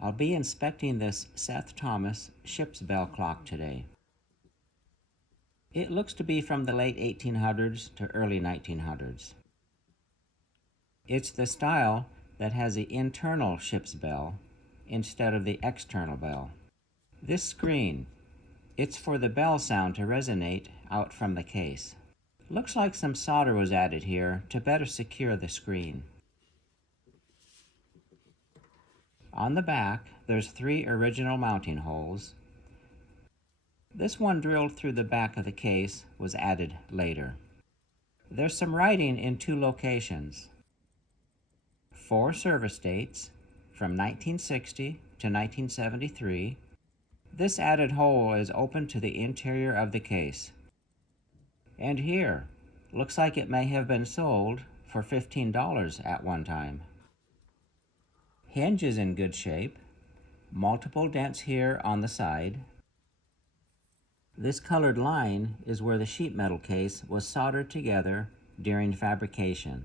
I'll be inspecting this Seth Thomas Ships Bell clock today. It looks to be from the late 1800s to early 1900s. It's the style that has the internal ship's bell instead of the external bell. This screen, it's for the bell sound to resonate out from the case. Looks like some solder was added here to better secure the screen. On the back, there's 3 original mounting holes. This one drilled through the back of the case was added later. There's some writing in 2 locations. 4 service dates from 1960 to 1973. This added hole is open to the interior of the case. And here, looks like it may have been sold for $15 at one time. Hinge is in good shape. Multiple dents here on the side. This colored line is where the sheet metal case was soldered together during fabrication.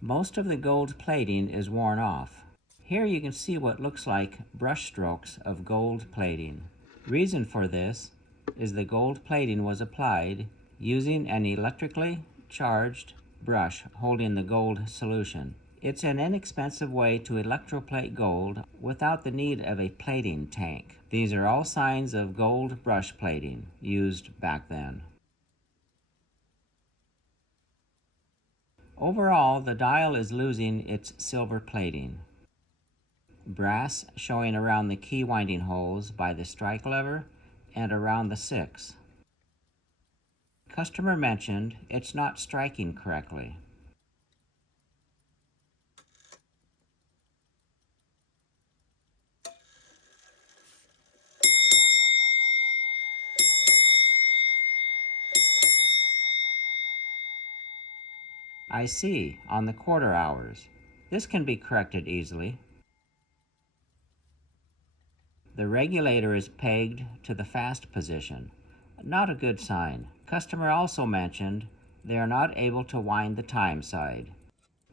Most of the gold plating is worn off. Here you can see what looks like brush strokes of gold plating. Reason for this is the gold plating was applied using an electrically charged brush holding the gold solution. It's an inexpensive way to electroplate gold without the need of a plating tank. These are all signs of gold brush plating used back then. Overall, the dial is losing its silver plating. Brass showing around the key winding holes by the strike lever and around the 6. Customer mentioned it's not striking correctly. I see, on the quarter hours. This can be corrected easily. The regulator is pegged to the fast position. Not a good sign. Customer also mentioned they are not able to wind the time side.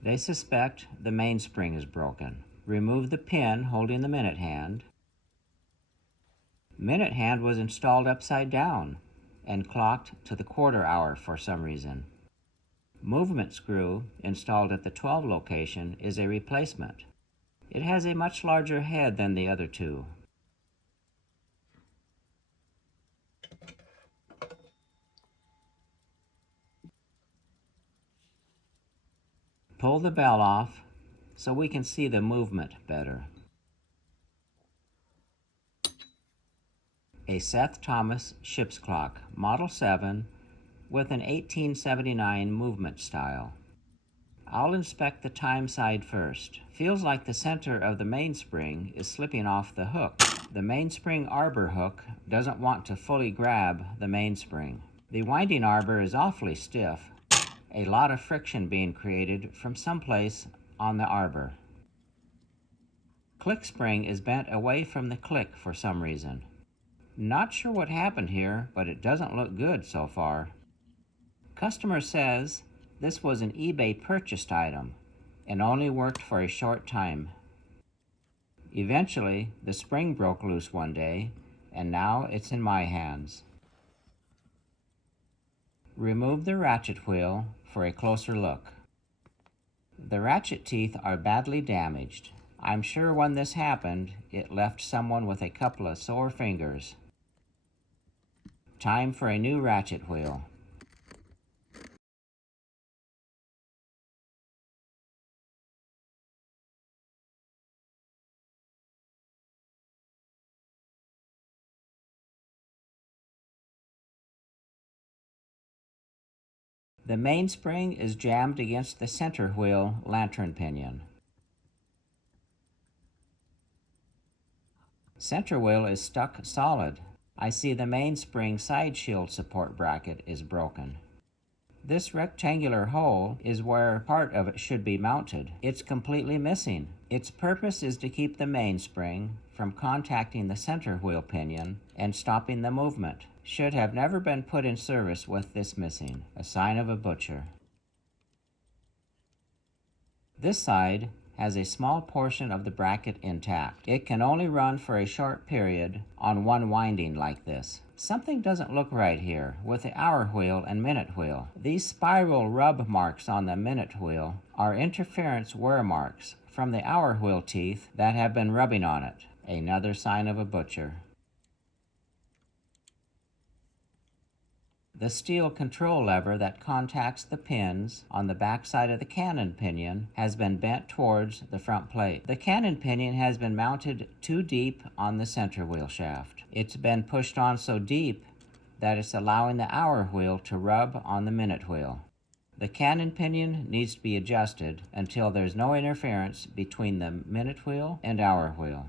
They suspect the mainspring is broken. Remove the pin holding the minute hand. Minute hand was installed upside down and clocked to the quarter hour for some reason. Movement screw installed at the 12 location is a replacement. It has a much larger head than the other 2. Pull the bell off so we can see the movement better. A Seth Thomas Ships Clock, Model 7, with an 1879 movement style. I'll inspect the time side first. Feels like the center of the mainspring is slipping off the hook. The mainspring arbor hook doesn't want to fully grab the mainspring. The winding arbor is awfully stiff. A lot of friction being created from someplace on the arbor. Click spring is bent away from the click for some reason. Not sure what happened here, but it doesn't look good so far. Customer says this was an eBay purchased item and only worked for a short time. Eventually, the spring broke loose one day, and now it's in my hands. Remove the ratchet wheel for a closer look. The ratchet teeth are badly damaged. I'm sure when this happened, it left someone with a couple of sore fingers. Time for a new ratchet wheel. The mainspring is jammed against the center wheel lantern pinion. Center wheel is stuck solid. I see the mainspring side shield support bracket is broken. This rectangular hole is where part of it should be mounted. It's completely missing. Its purpose is to keep the mainspring from contacting the center wheel pinion and stopping the movement. Should have never been put in service with this missing. A sign of a butcher. This side has a small portion of the bracket intact. It can only run for a short period on one winding like this. Something doesn't look right here with the hour wheel and minute wheel. These spiral rub marks on the minute wheel are interference wear marks from the hour wheel teeth that have been rubbing on it. Another sign of a butcher. The steel control lever that contacts the pins on the back side of the cannon pinion has been bent towards the front plate. The cannon pinion has been mounted too deep on the center wheel shaft. It's been pushed on so deep that it's allowing the hour wheel to rub on the minute wheel. The cannon pinion needs to be adjusted until there's no interference between the minute wheel and hour wheel.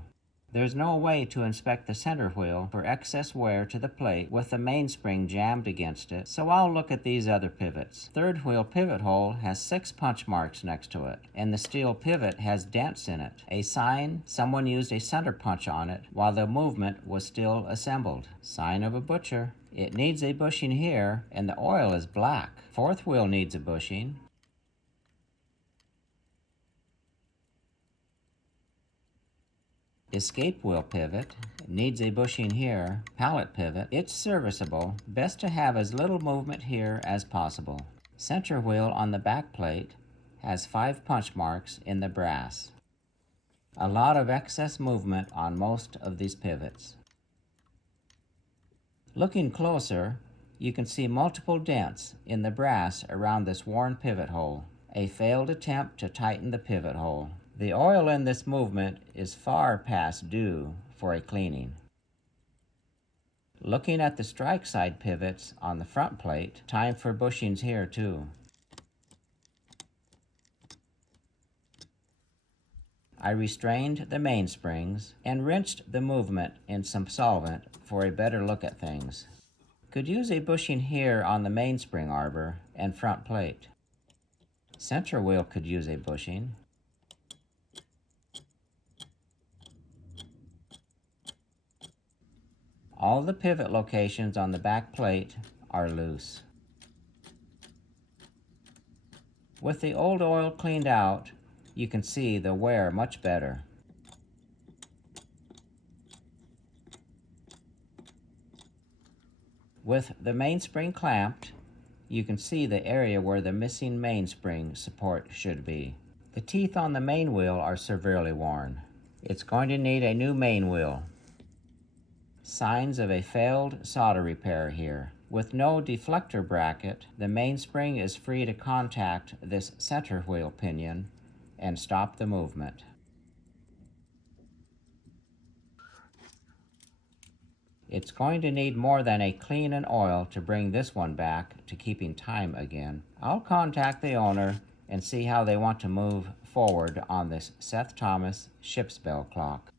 There's no way to inspect the center wheel for excess wear to the plate with the mainspring jammed against it, so I'll look at these other pivots. Third wheel pivot hole has 6 punch marks next to it, and the steel pivot has dents in it, a sign someone used a center punch on it while the movement was still assembled. Sign of a butcher. It needs a bushing here, and the oil is black. Fourth wheel needs a bushing. Escape wheel pivot needs a bushing here. Pallet pivot, it's serviceable. Best to have as little movement here as possible. Center wheel on the back plate has 5 punch marks in the brass. A lot of excess movement on most of these pivots. Looking closer, you can see multiple dents in the brass around this worn pivot hole. A failed attempt to tighten the pivot hole. The oil in this movement is far past due for a cleaning. Looking at the strike side pivots on the front plate, time for bushings here too. I restrained the mainsprings and rinsed the movement in some solvent for a better look at things. Could use a bushing here on the mainspring arbor and front plate. Center wheel could use a bushing. All the pivot locations on the back plate are loose. With the old oil cleaned out, you can see the wear much better. With the mainspring clamped, you can see the area where the missing mainspring support should be. The teeth on the main wheel are severely worn. It's going to need a new main wheel. Signs of a failed solder repair here. With no deflector bracket, the mainspring is free to contact this center wheel pinion and stop the movement. It's going to need more than a clean and oil to bring this one back to keeping time again. I'll contact the owner and see how they want to move forward on this Seth Thomas Ships Bell clock.